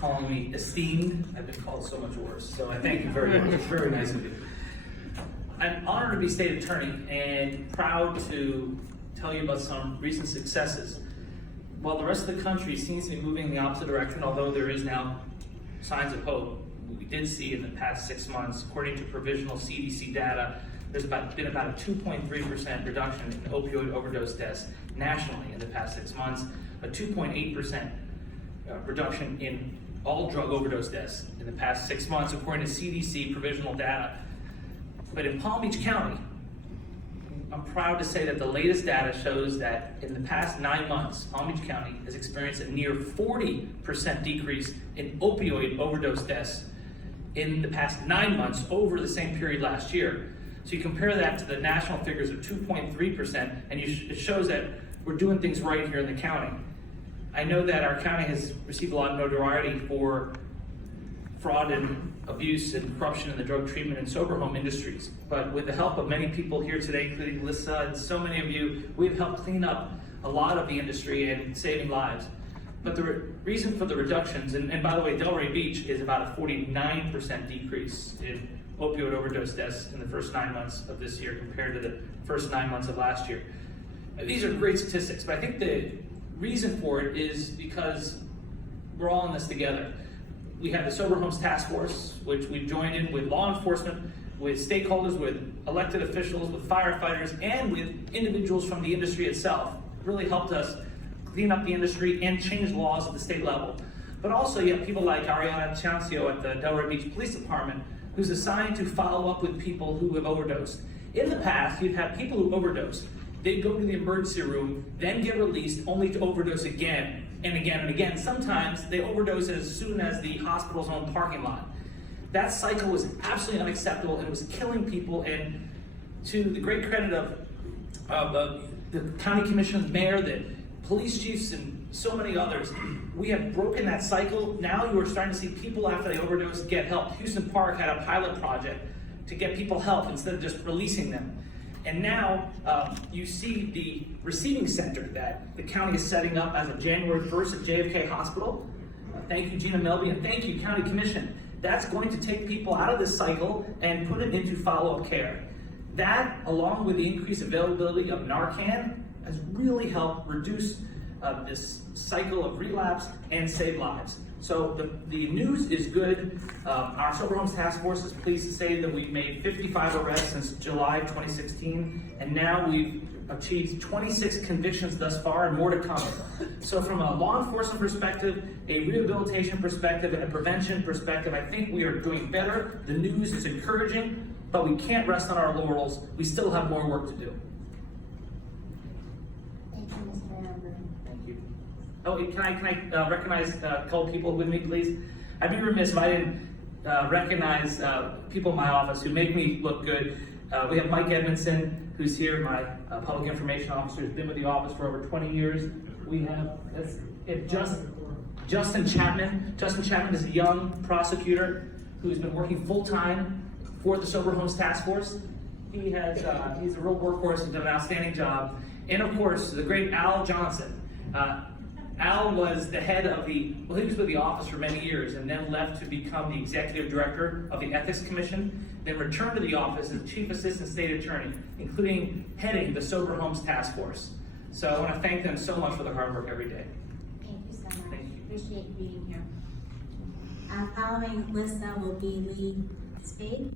calling me esteemed. I've been called so much worse, so I thank you very much. It's very nice of you. I'm honored to be state attorney and proud to tell you about some recent successes. While the rest of the country seems to be moving in the opposite direction, although there is now signs of hope, we did see in the past 6 months, according to provisional CDC data, there's been about a 2.3% reduction in opioid overdose deaths nationally in the past 6 months, a 2.8% reduction in all drug overdose deaths in the past 6 months, according to CDC provisional data. But in Palm Beach County, I'm proud to say that the latest data shows that in the past 9 months, Palm Beach County has experienced a near 40% decrease in opioid overdose deaths in the past 9 months over the same period last year. So you compare that to the national figures of 2.3%, and it shows that we're doing things right here in the county. I know that our county has received a lot of notoriety for fraud and abuse and corruption in the drug treatment and sober home industries. But with the help of many people here today, including Lissa and so many of you, we've helped clean up a lot of the industry and saving lives. But the reason for the reductions, and by the way, Delray Beach is about a 49% decrease in opioid overdose deaths in the first 9 months of this year compared to the first 9 months of last year. These are great statistics, but I think the reason for it is because we're all in this together. We have the Sober Homes Task Force, which we've joined in with law enforcement, with stakeholders, with elected officials, with firefighters, and with individuals from the industry itself. It really helped us clean up the industry and change laws at the state level. But also you have people like Ariana Chancio at the Delray Beach Police Department, who's assigned to follow up with people who have overdosed. In the past, you'd have people who overdose. They'd go to the emergency room, then get released, only to overdose again and again and again. Sometimes they overdose as soon as the hospital's own parking lot. That cycle was absolutely unacceptable and it was killing people, and to the great credit of the county commission's mayor, the police chiefs, and so many others, we have broken that cycle. Now you are starting to see people after they overdose get help. Houston Park had a pilot project to get people help instead of just releasing them. And now you see the receiving center that the county is setting up as of January 1st at JFK Hospital. Thank you, Gina Melby, and thank you, County Commission. That's going to take people out of this cycle and put it into follow-up care. That, along with the increased availability of Narcan, has really helped reduce this cycle of relapse and save lives. So the news is good. Our Sober Homes Task Force is pleased to say that we've made 55 arrests since July 2016, and now we've achieved 26 convictions thus far and more to come. So from a law enforcement perspective, a rehabilitation perspective, and a prevention perspective, I think we are doing better. The news is encouraging, but we can't rest on our laurels. We still have more work to do. Thank you, Mr. Aronberg. Thank you. Oh, can I recognize a couple people with me, please? I'd be remiss if I didn't recognize people in my office who make me look good. We have Mike Edmondson, who's here, my public information officer, who's been with the office for over 20 years. We have Justin Chapman. Justin Chapman is a young prosecutor who's been working full-time for the Sober Homes Task Force. He's a real workhorse. He's done an outstanding job. And of course, the great Al Johnson. Al was the head of he was with the office for many years and then left to become the executive director of the Ethics Commission, then returned to the office as Chief Assistant State Attorney, including heading the Sober Homes Task Force. So I want to thank them so much for their hard work every day. Thank you so much. Thank you. Appreciate you being here. Following Lissa will be Lee Spade.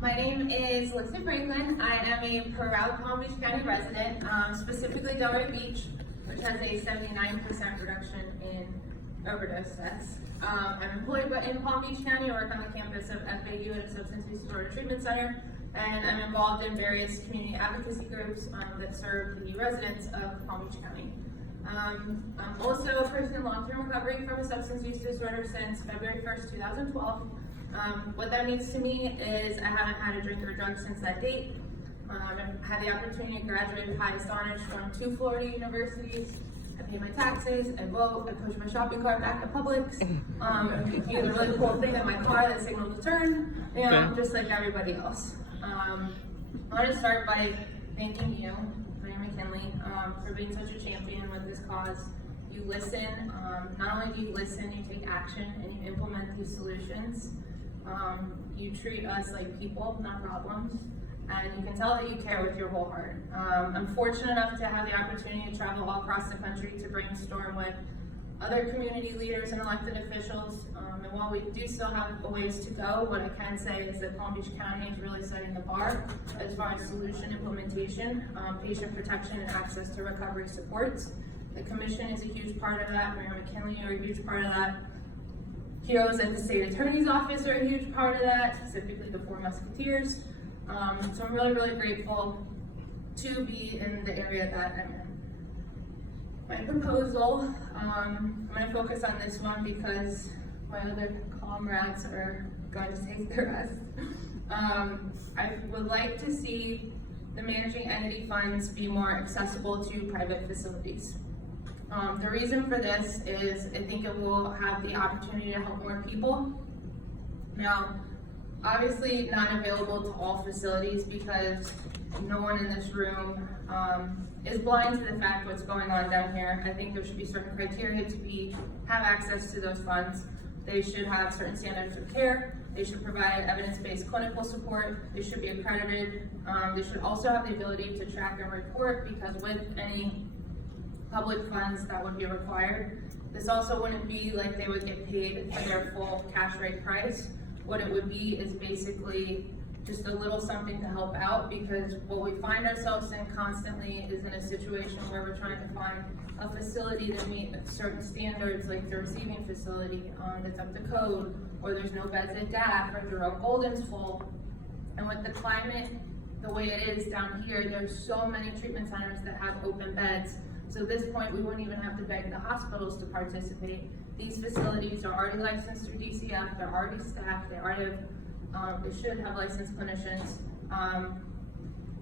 My name is Lissa Franklin. I am a proud Palm Beach County resident, specifically Delray Beach, which has a 79% reduction in overdose deaths. I'm employed in Palm Beach County. I work on the campus of FAU at a substance use disorder treatment center, and I'm involved in various community advocacy groups that serve the residents of Palm Beach County. I'm also a person in long-term recovery from a substance use disorder since February 1st, 2012. What that means to me is I haven't had a drink or a drug since that date. I've had the opportunity to graduate with high astonished from 2 Florida universities. I pay my taxes, I vote, I push my shopping cart back at Publix. I use a really cool thing in my car that signals to turn, just like everybody else. I want to start by thanking you, Mayor McKinlay, for being such a champion with this cause you listen. Not only do you listen, you take action and you implement these solutions. You treat us like people, not problems, and you can tell that you care with your whole heart. I'm fortunate enough to have the opportunity to travel all across the country to brainstorm with other community leaders and elected officials. And while we do still have a ways to go, what I can say is that Palm Beach County is really setting the bar as far as solution implementation, patient protection, and access to recovery supports. The commission is a huge part of that. Mayor McKinlay are a huge part of that. Heroes at the state attorney's office are a huge part of that, specifically the Four Musketeers. So I'm really, really grateful to be in the area that I'm in. My proposal, I'm going to focus on this one because my other comrades are going to take the rest. I would like to see the managing entity funds be more accessible to private facilities. The reason for this is I think it will have the opportunity to help more people. Now, obviously not available to all facilities because no one in this room is blind to the fact what's going on down here. I think there should be certain criteria to have access to those funds. They should have certain standards of care. They should provide evidence-based clinical support. They should be accredited. They should also have the ability to track and report, because with any public funds that would be required. This also wouldn't be like they would get paid for their full cash rate price. What it would be is basically just a little something to help out, because what we find ourselves in constantly is in a situation where we're trying to find a facility that meets certain standards, like the receiving facility that's up to code, or there's no beds at DAC, or Jerome Golden's full. And with the climate the way it is down here, there's so many treatment centers that have open beds. So at this point, we wouldn't even have to beg the hospitals to participate. These facilities are already licensed through DCF, they're already staffed, they should have licensed clinicians,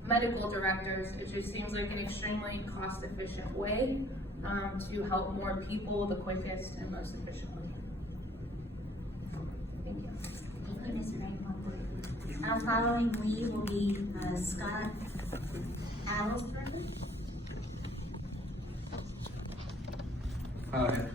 medical directors. It just seems like an extremely cost-efficient way to help more people the quickest and most efficiently. Thank you. Thank you, Ms. Raymond. Our following lead will be Scott Aronberg. Hi,